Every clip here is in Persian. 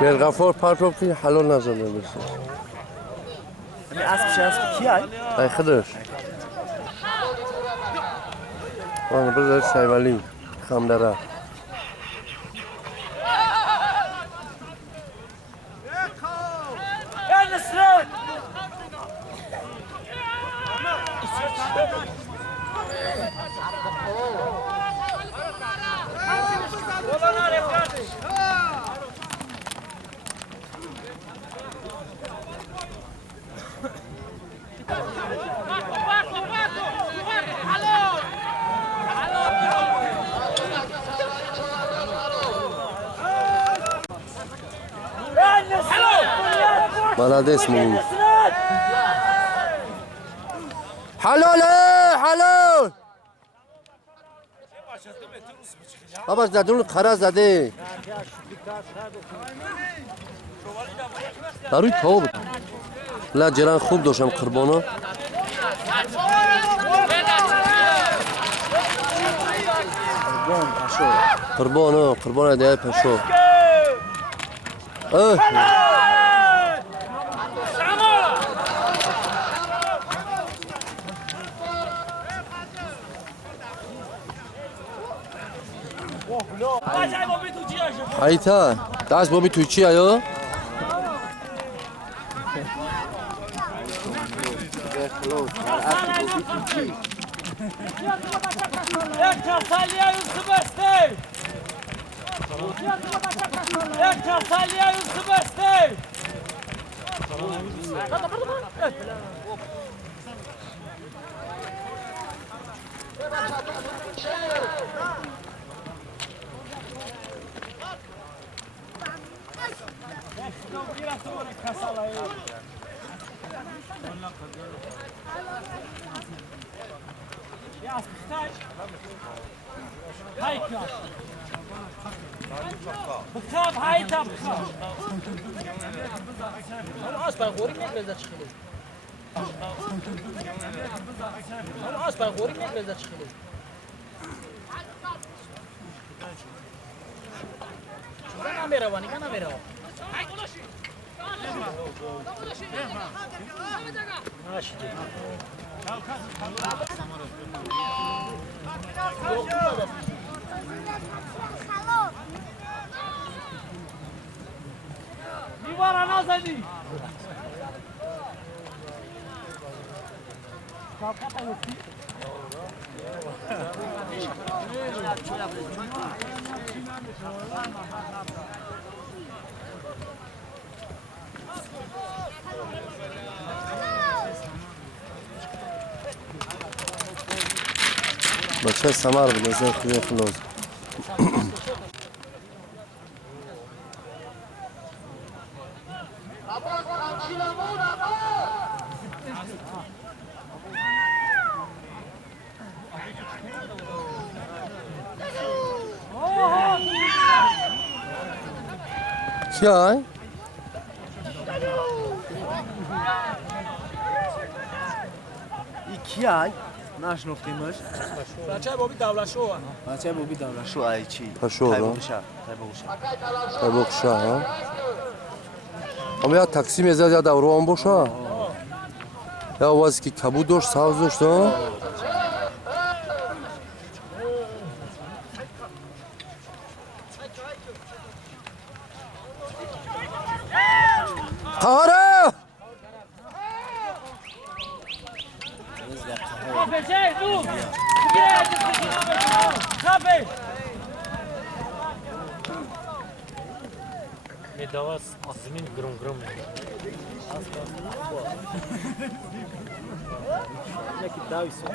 برغفار پرتوبتی حلال نزنه برسه. همین اسب کی های؟ ای خداش. من بذار سیوالی خمدره. Молодец, муж. حلاله حلال. بابا زدون قرار زده. داروی تو بود. لا جران خوب داشتم قربانا. قربان ده پشو. حیتا دست بابی توی چی آیا؟ بخاب هایتا بخاب آسپای غوری میگرده چخیلی آسپای غوری میگرده چخیلی چرا نمیروانی که نمیرو میوارا نازدی بچه سمر بود از خوبی خلاص چی کی نشناختیمش. بچه بابی دولتشو بچه بابی دولتشو ای چی؟ پشو تایبوش ها. اما یا تاکسی میزد یا دورو هم باشه. یا واسه کی کبود داشت ساز داشت ها. قهره دواس زمین گرم گرم یکی داوی سو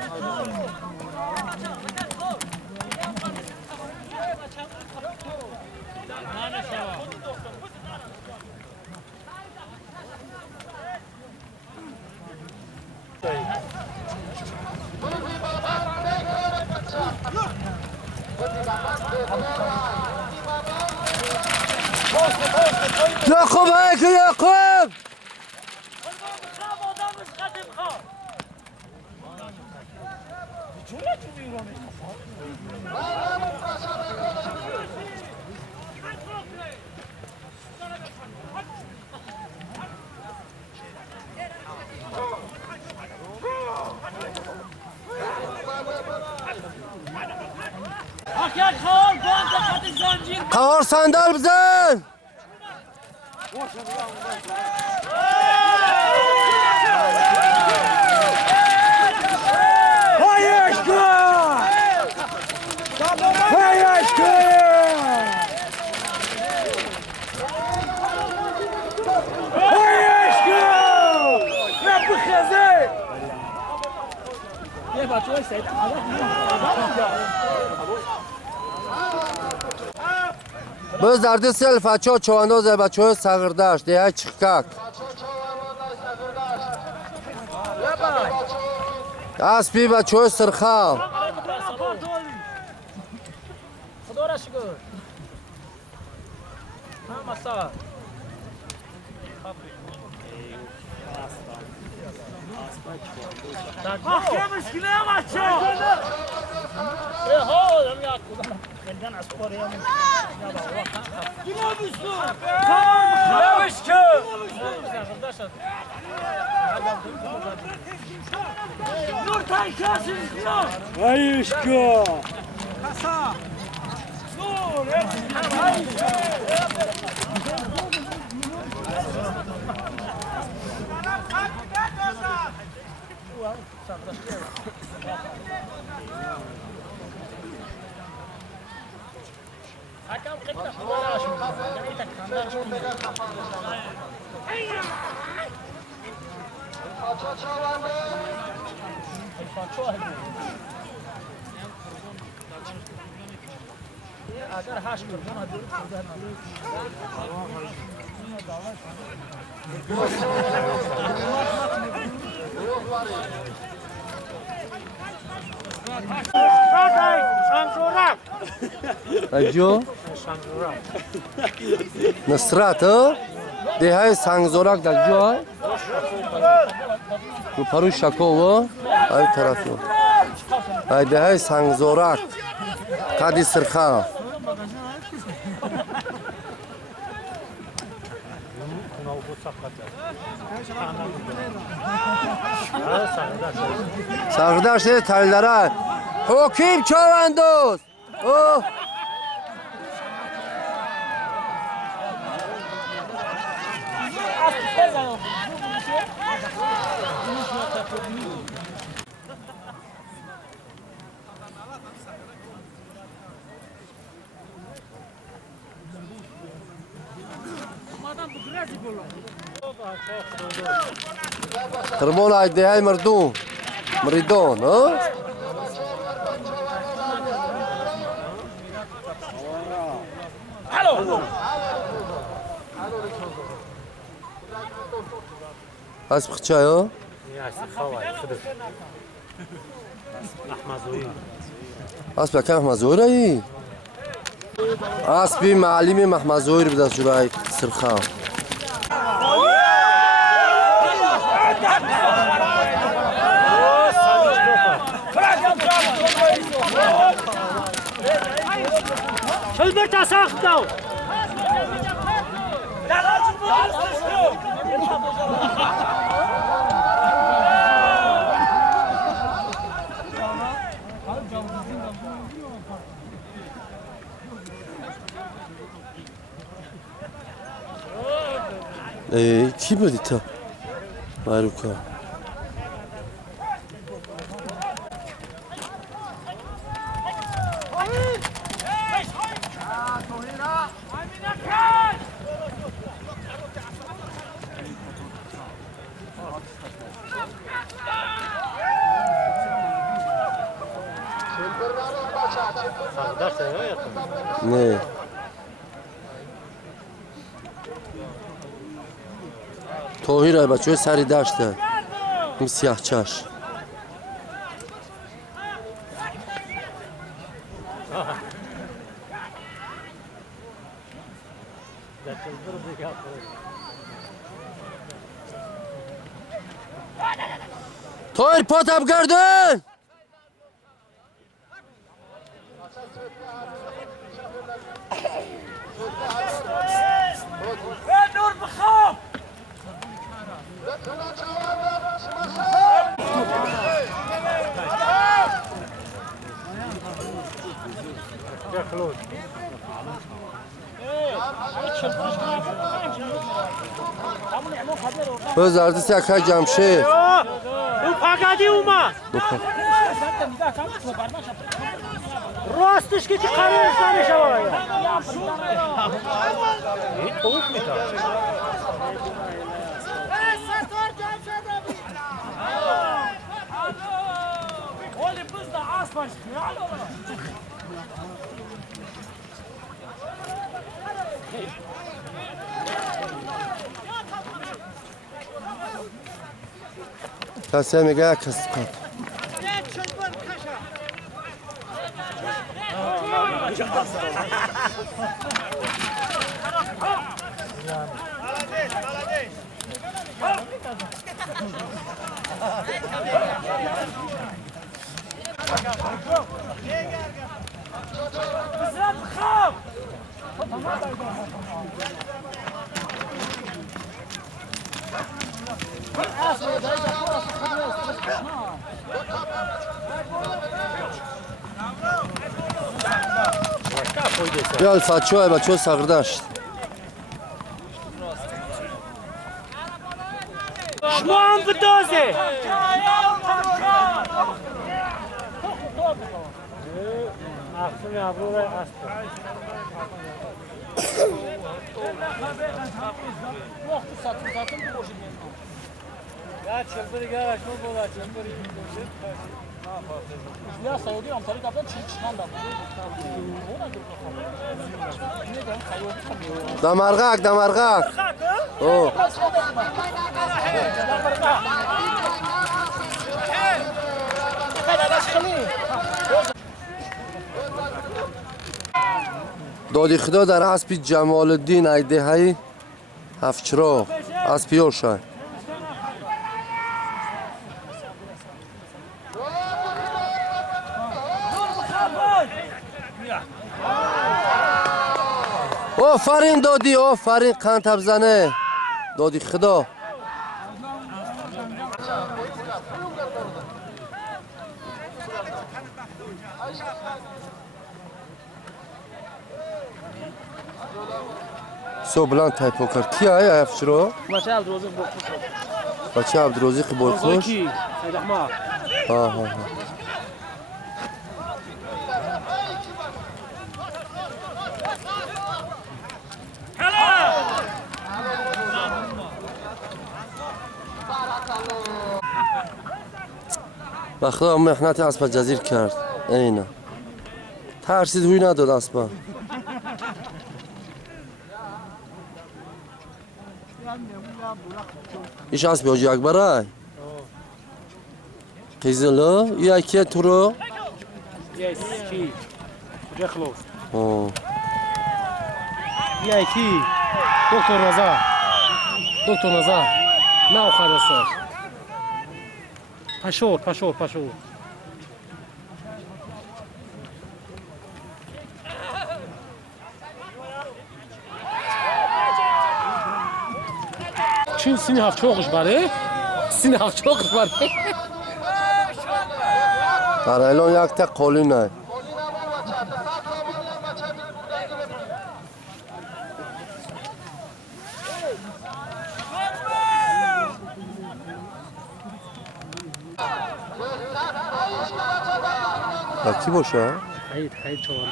یعقوب هيك یعقوب قهار صندل بزن. یه بچه‌های سید Biz derdi selfaço çovandoz ebaço sağırdaş diye çıkak. Aspi baço sırxa. خدا را شکر همه سا مشکلی هم بچه ها هم یک کدام خیلدن از پاره هم نور تایشاش Ayışko. حكم قطة خضراء شو جميتك خمار شو اگر هاش کردن هدول اجو نصرت ده های سنگزورک در جو های رو پرو شکو و های طرفی های ده های سنگزورک قدی سرخه سرخداش ده تلدره حکیم چواندوز خربون عيدي هاي مردون مريدون ها بس بخشاي ها بس بكم محمزوير اي اسبي معلمي محمزوير بدا شراي سرخان البرتا ساخت داو کی بودی تا؟ باروکا نه توهیره بچه سری داشته این سیاه چش توهیر پاتم گردن نور بخواب باز اردیس یک های جمشه او پاکادی اومد راستش که چه قرار سرش آیا کسی میگه یک کسی کن بیال فتشو های بچه سغردشت شما هم بدازه دمرغک دمرغک اوه دادی خدا در اسب جمال الدین ایدهی هفچرا اسب یوشای آفرین دادی آفرین قند بزنه دادی خدا سو بلند تایپو کرد کی آیا افشرو؟ بچه عبدالرزیق بخوش بچه عبدالرزیق بخوش؟ سید احمد آها و خدا محنت اسب جزیر کرد اینه ترسید هوی نداد اسب ایش اسب حاجی اکبره قیزلو یا کیه تو رو یس کی کجا خلوص آه. بیا کی دکتر رضا نه آخر است پشور چین سینی هفت چوقش بره در الان یک تا قالی نه کی باشه؟ حید چوانده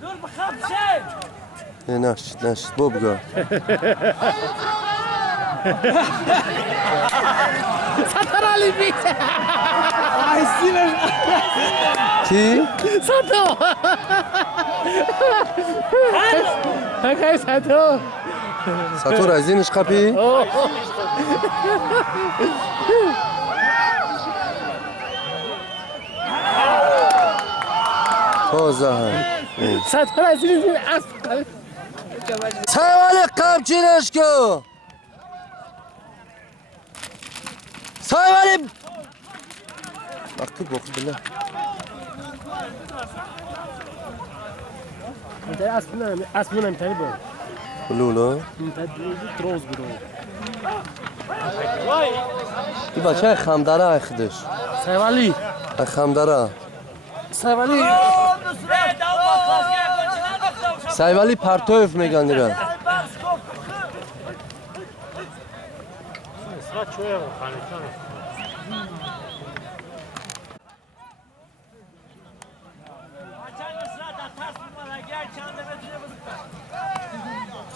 دور بخمسه نه نشت ببگاه ساتر علی بیت کی؟ ساتو هکای ساتو ساتور از اینش قپی؟ تازه هم ساتور از این اسب سوالی قمچینش کو سوالی وقتی بخت بله اسب نمیتونی بود بلولا دروز برو این بچه خمدره خودش سوالی خمدره سوالی سایوالی پرتوف میگن دیگه.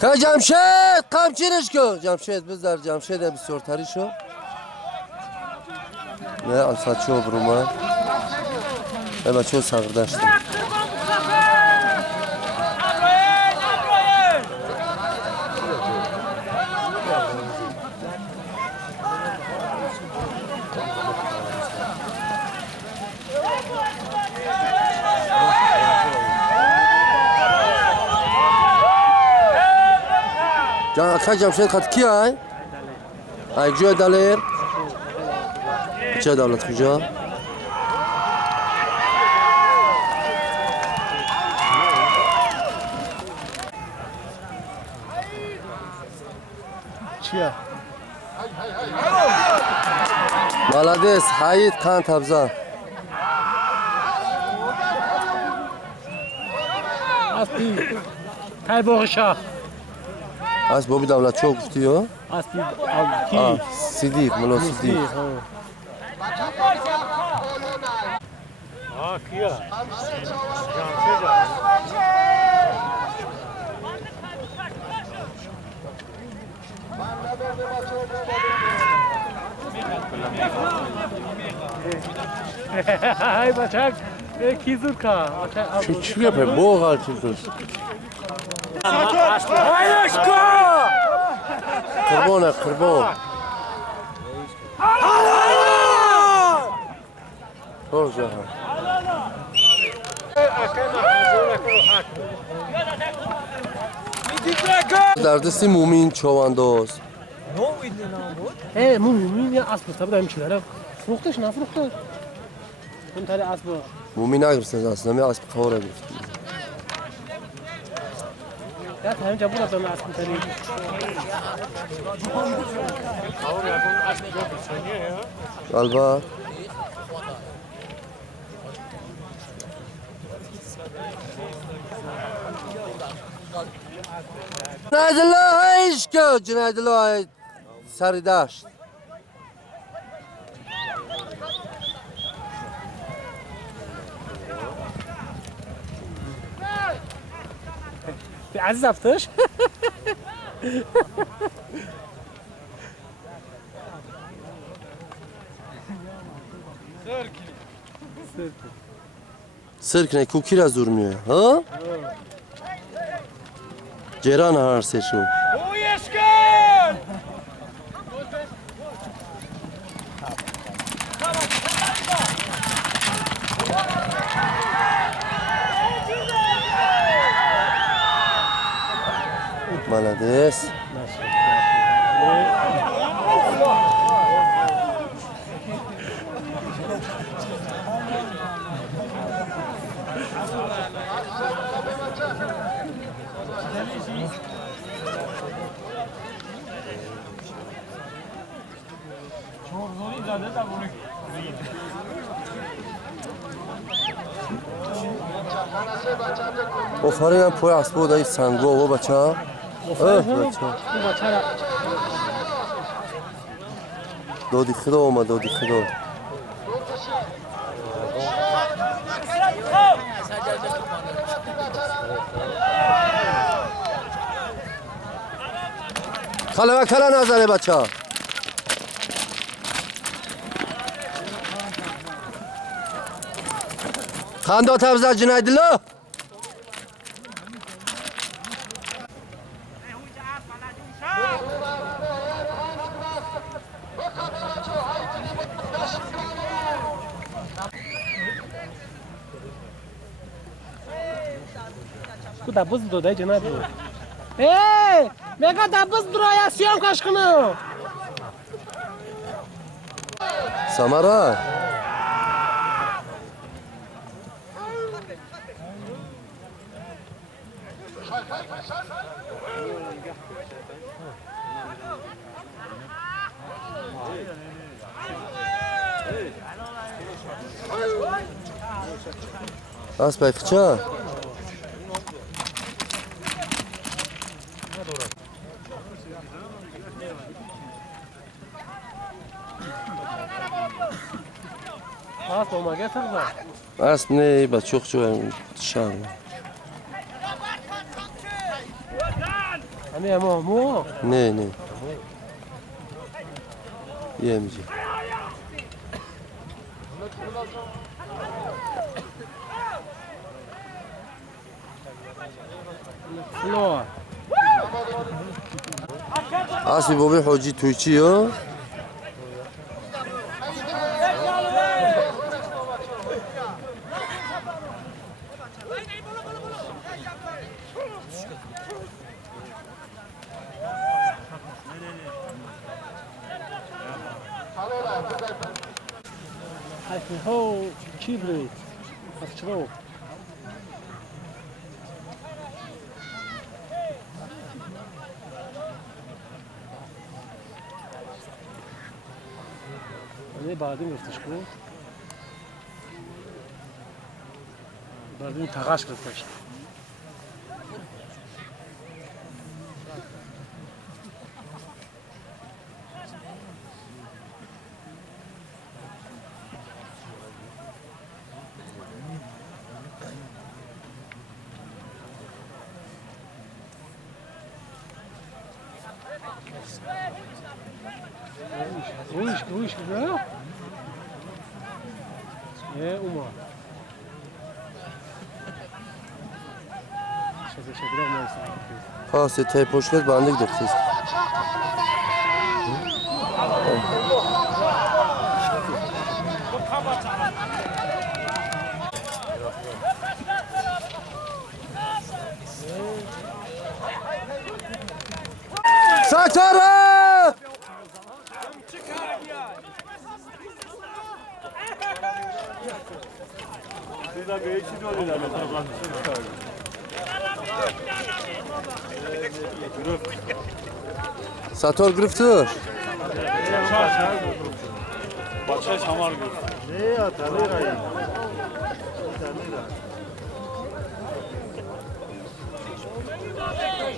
که جمشید قمچینش کن. جمشید بذار جمشید بسیار تری شو. نه اصلا چوب رو من. نه بچه صغر داشتیم. که جمشید خط کی های؟ ای جوی دلیر؟ چه دولت کجا؟ چیه؟ молодец حید کان تبزا اسبی تای باغشا از بابی دولت چه گفتی ها؟ اسبی کی؟ صدیق ملا صدیق کیا های بچک کی زود که چیه به بوغل چیز قربانه قربان برو جهان در دستی مومین چوانداز مومین یا اسب است بدم چیه فروختش نفروخته اون تری اسب مومین نگرفتن اصلا می اسب خوره گرفت یا همین جبور دادن اسب تری البته جناید الله عشق جناید الله سری داشت عزیز افتش سرک نه کوکی را زور میه ها جیران هر سه شو молодец آفرین پای اسبو دایی سنگو و بچه ها دادی خدا اومد دادی خدا کلا و کلا نزنه بچه ها خانده تبزه جناید الله تو دبوز داده جناب میگه دبوز درای سیام کش کنه سمره از پیخچه Asp با مگه تقدر اسب نه با چوخ چوه شهر همه همه نه یه میشه فلور اسبی بابی حاجی توی چی ها؟ حیفی ها چی برید از چرا ne بعدی گفتش کو بعدی تغاش گفتش رویش نه اوما شده خاصی تای پشکت باندک دختیز ستاره ستار گرفتار بچهش همار گفت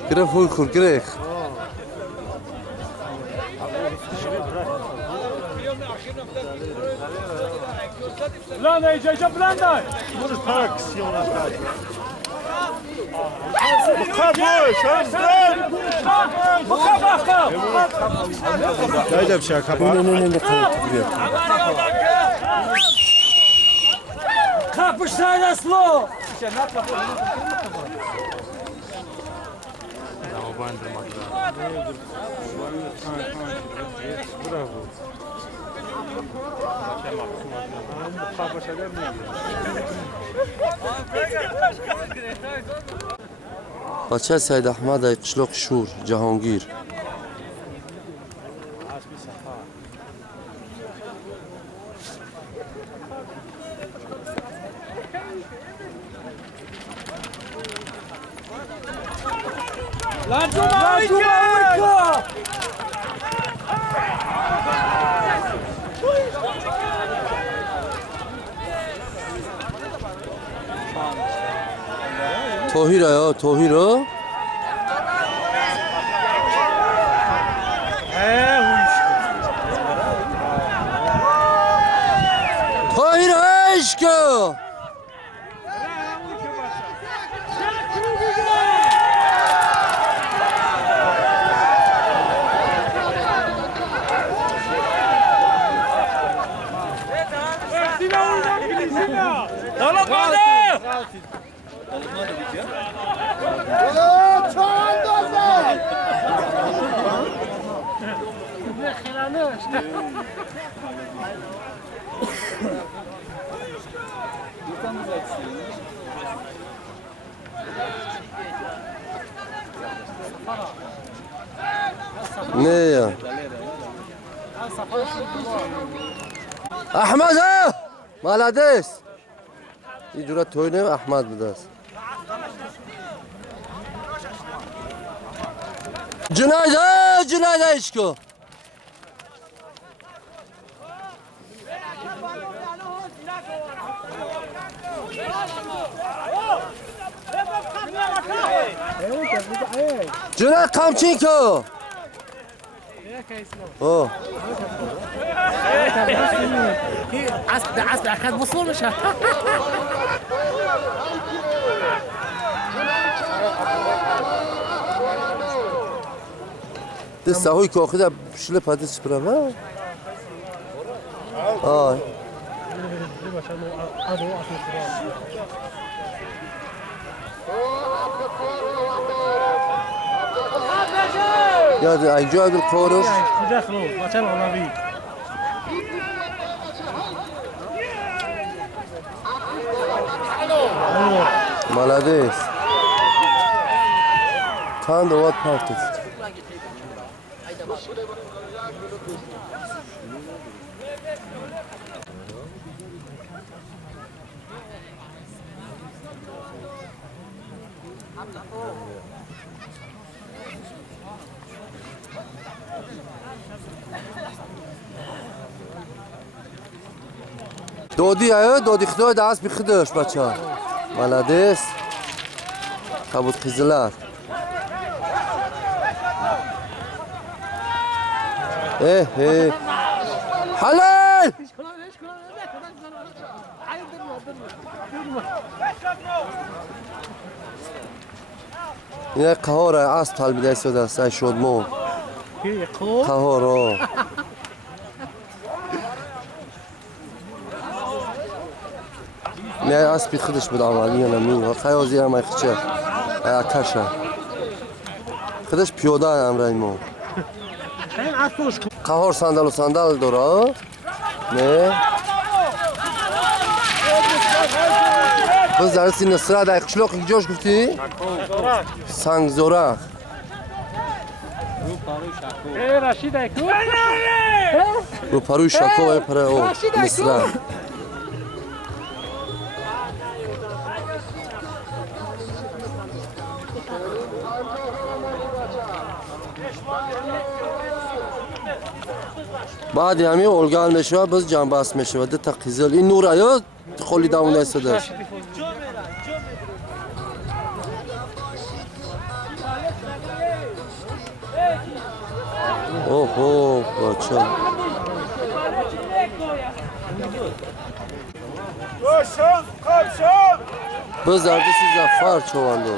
گرفت هوی خور گرفت بلند ایجا بلند Dajde však, نه Kapış sayda slo. بچه سید احمد ای قشلق شور جهانگیر توهیره یا توهیره توهیره عشق نه یا احمد ها مالادس این جورا توی نه احمد بدست جناید عشقو جونه قمچین کو اوه اسب اخذ بصور مش دسته هایی که آخیده شله پدیس برم آه یاد اینجا اگر کارش کجا خلو بچه مولوی молодец تان دوات پرتش دادی آیا دادی خدای دست بی خودش بچه молодец کبود خیزلر حلال اینه قهار اسب طلبیده سوده است ای شدمون قهار نه اسبی خودش بود عملی یا نمی خیازی هم ای خچه ای اکشه خودش پیاده امره ایمون قهار صندل و صندل داره نه بز در سی نصره در قشلاق اینجاش گفتی؟ سنگ زوره رو پروی شکو و پره او نصره بعد همین اولگان میشه و بس جنبست میشه و ده تقیزل این نور آیا خالی دامونه استداش اوه اوه بچه بس دردی سی زفر چواندو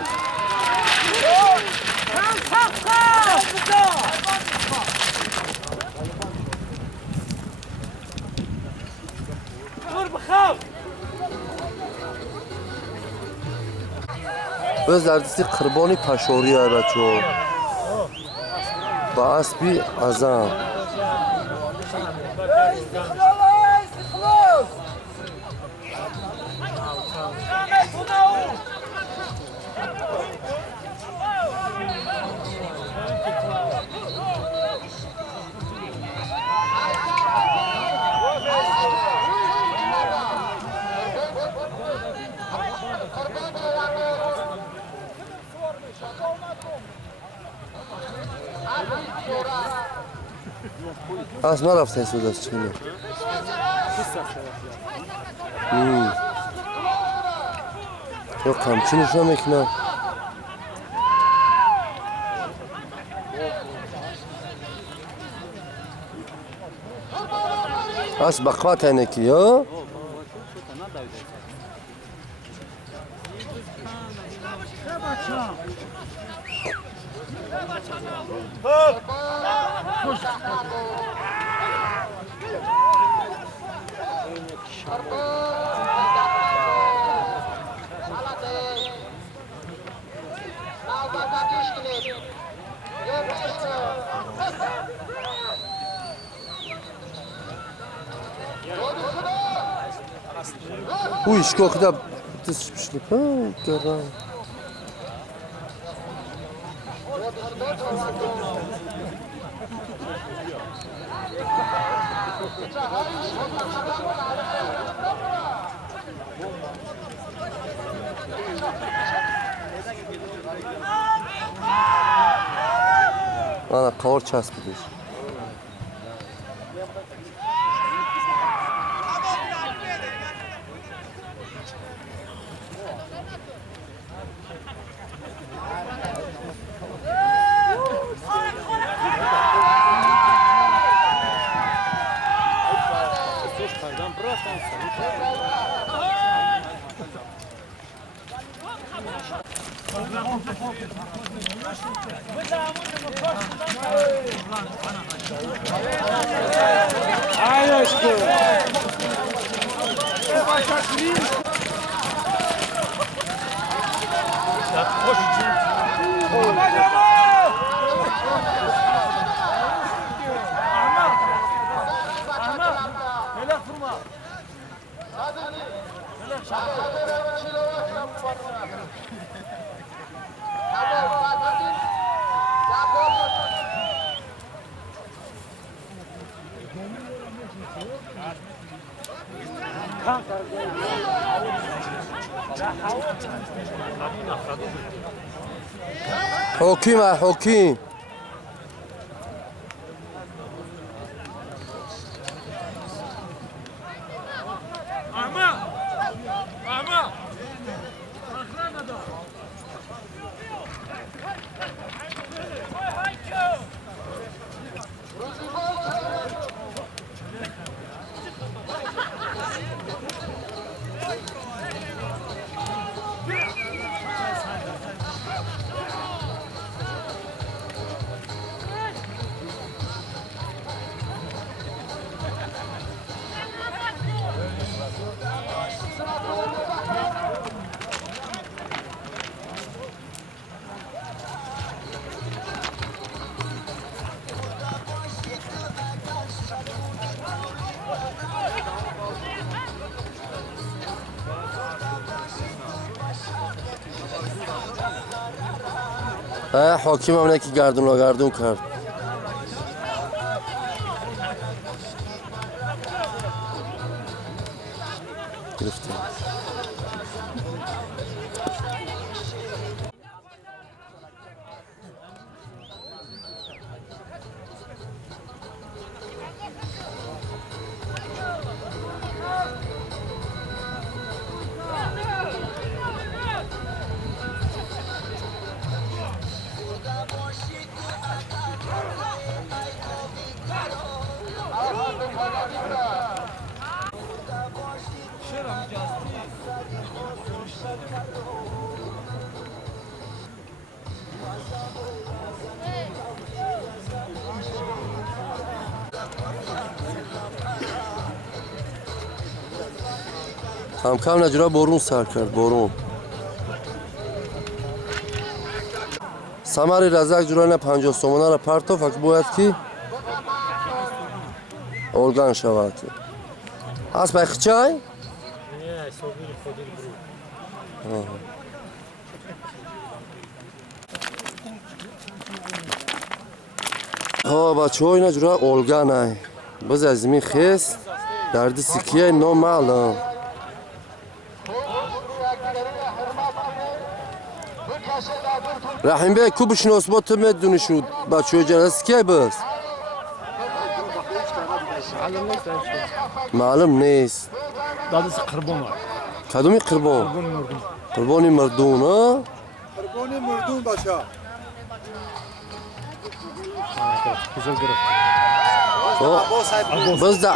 بس در دستی قربانی پشوری های بچه با اسبی ازم از ما رفته سود از چینه یا کمچینش نمیکنه از بقوات اینه که یا او işko kadar dışmışlık ha görürüm. Ana kavur çaspıdır. حکیم حکیم حکیم هم که گردون کرد. گرفته. کم نجرا بارون سر کرد بارون. ثمر رزق جوران 50 تومان را پرتو فقط باید که ارگان شود. از بخ چای؟ نه صبحی خودی برو. بچه های نجرا ارگان های باز از می خیست درد سکیه نامعلوم. رحیم بey کو بشناس با تو میدونیشون بچه های جلسه کی بس؟ معلوم نیست. دادش قربان var. کدومی قربان؟ قربانی مردون ها؟ قربانی مردون باشه. Güzel graf. بس ده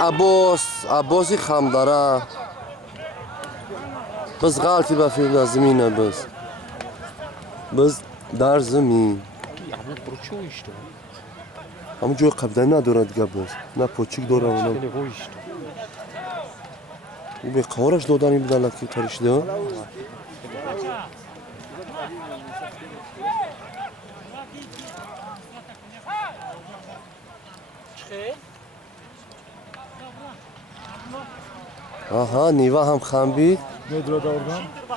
عباسی خمداره بس غلطی بفید در زمینه بس در زمین همون جای قبضه نداره دیگه بس نه پوچیک داره اونم او به قوارش دادنی بدن که کارشده آها نیوه هم خم بید ندرو دا oradan.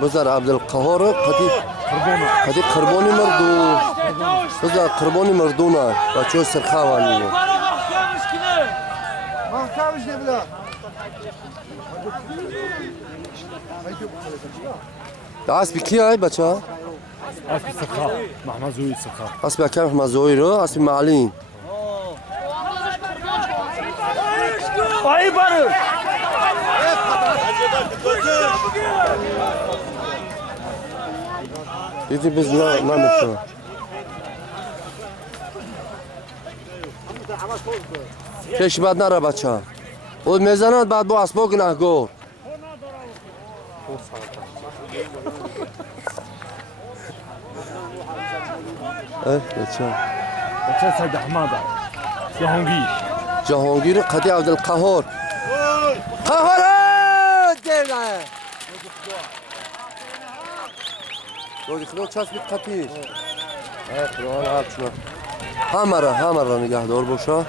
بذار عبدالقهار قدی قربانی مردون بذار قربانی مردونه بچه سرخوانی Mahkamış ne bile? اسبی کی های بچه ها؟ Asbi Sıkha. Mahmut Züğü Sıkha. اسبی اکم احمد زوی رو اسبی معلین Ayı barı. دیدی بز نمیشه پیش بعد نره بچه ها او میزنند بعد با اسبا گناهگار بچه بچه سید احمد جهانگیر قدی عبدالقهار قهار دیره دادی خدا چسب بید قطیش قرآن عرب شما همه را نگهدار باشه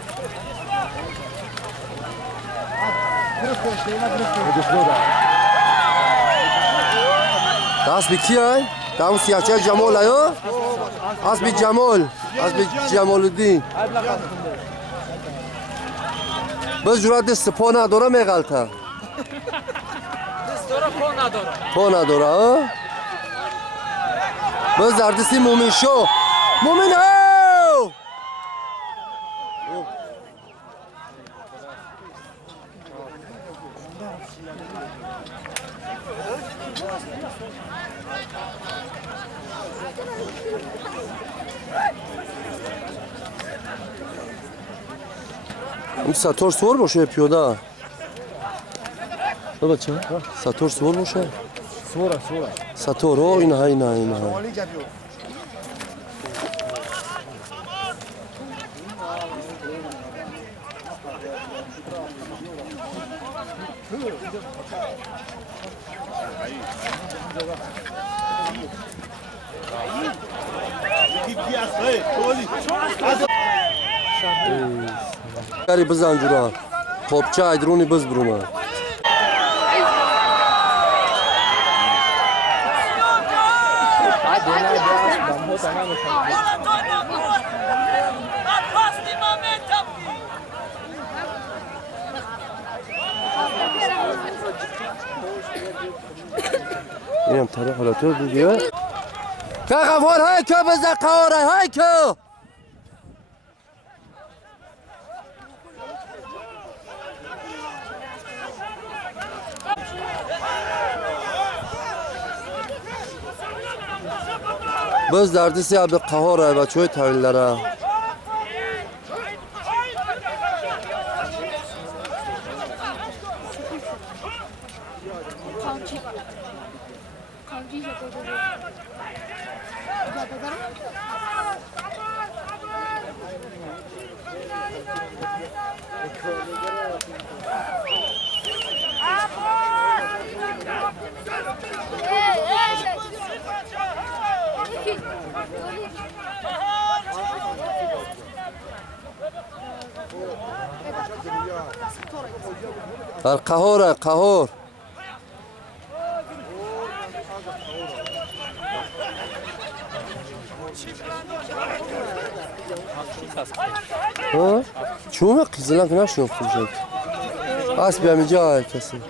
دست بی کی های؟ دست بی سیاچه جمال های؟ دست بی جمال دست بی جمال الدین بس جورا دست پا نداره میغلطه دست داره پا نداره پا نداره ها؟ بس در دستی مومن شو مومن هاو این ساتور سوار باشه پیاده بچه ساتور سوار باشه سوره ساتور اینها گری بزن جورا خب چه ایدرونی بز برومه اینم طرح حالاتو دیگه که غفار های که بزن قواره های که بس در دستی عبدالقهار های بچه های طویلره قهار قهار ها چون قیزلک نشون خودشت اسب همینجا کسی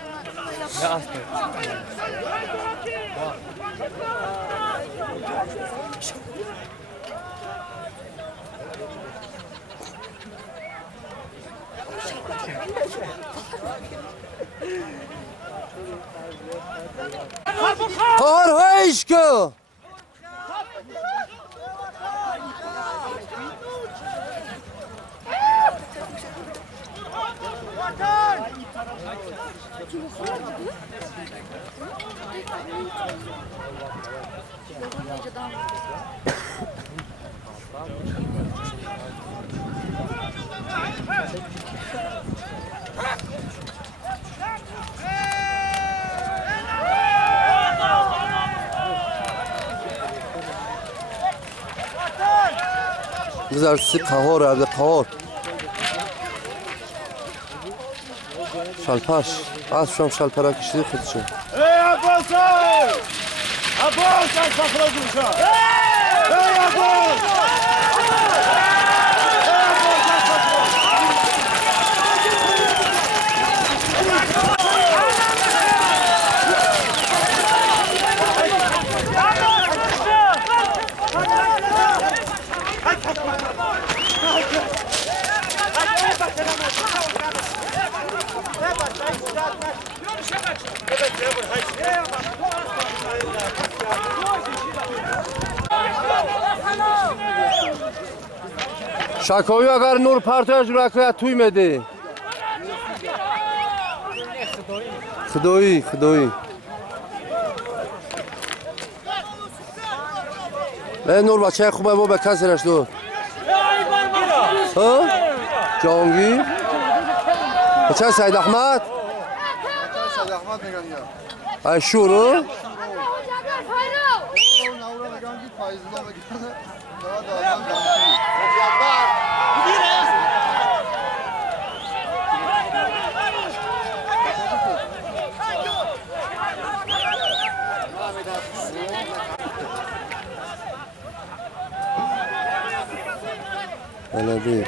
قهار هایش که بذار سی قهار عبد قهار شلپاش از شام شلپرا کشیده خودشه ای عباس عباس صفرا جوشا ای عباس شکاوی اگر نور پرتاش را که توی میده خدایی نور بچه خوبه با به کسی رشت دو جانگیر بچه سید احمد سید احمد میگن یا ای شورو او نورا میگن که فایزلا میگن داد آدم دامتی بلدی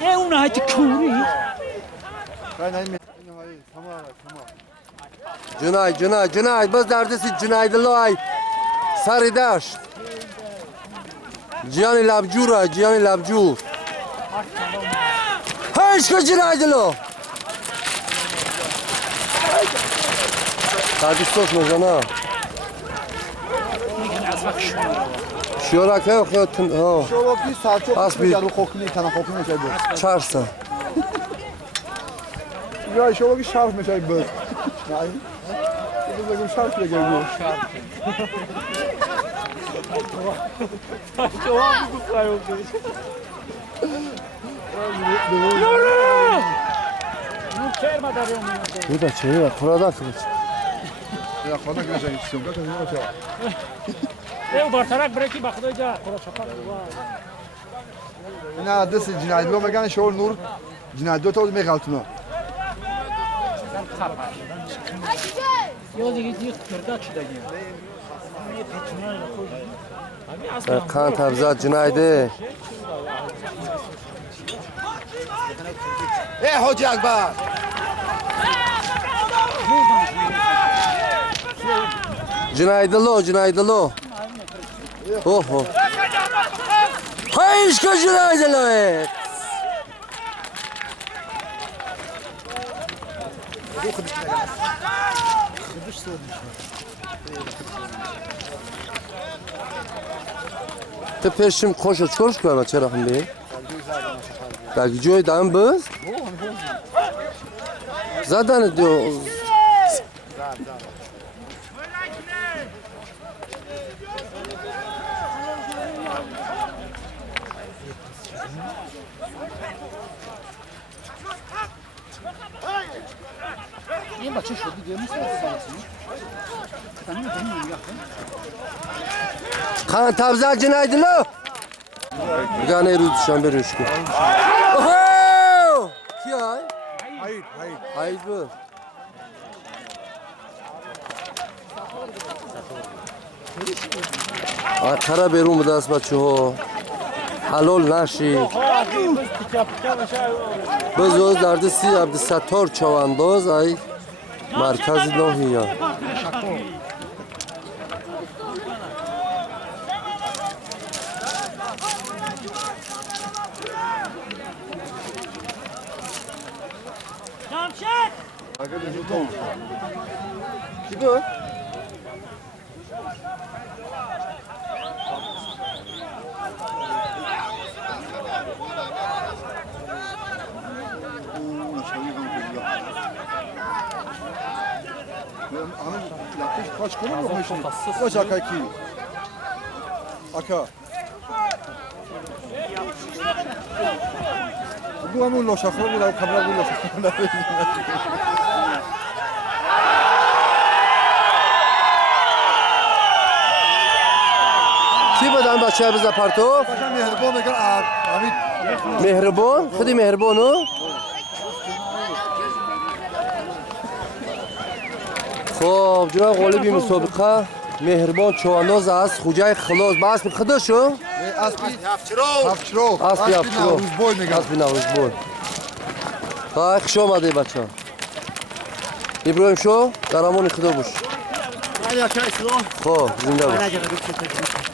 اون هایت کوری جنای بس دردسی جنای دلای سری داشت جیانی لبجور هیچ که جنای دلو دردستوش مزنه شورا که خیلی ها شوکی سالچو اسبی. رو خوکنی کنه خوکنی میشه بود چرسه یا شوکی شرف میشه بود نه بگم شرف بگم این بچه این خورده کنید یا خدا که نشه سیمکا تو نمیشه او برطرف بریکی با خدای جا خدا شکر نه دست جنایدلو میگن شور نور جنایدلو تو میغلطونه یا دیگه کرده چی دیگه کان تبزاد جنایده ای حاجی اکبر جنایدلو اوه هیچ که جنایدلو تو پیشم خوش چورش کنم چرا هم بی؟ در جای دام بز؟ زدن دو این بچه شد دیگه نیست خان تبزاد جنایدلو گانه روزشان بروش کن کی های؟ هاید بود آخرا بیرون بده از بچه ها حلال نشی بزوز دردستی عبدالستار چوانداز ای مرکز ناهیه چی بود؟ Kaç konu mu yapmışsın? Kaç akaki? Aka. Bu ama loşaklar bu da kamera bu loşaklar. کی بدن بچه بزا پرتو؟ Başkan mehriban mekan Hamid. مهربان؟ خودی مهربانو؟ خب جناب غالبی مسابقه مهربان چوانداز است خوجه خلاص با اسب خودشو؟ Aspi. Hafçro. اسبی افشرو Navruz boy mekan. اسبی نوروز بود های خوش آمده بچه ها ابراهیم شو در امان خدا باش خب زنده باش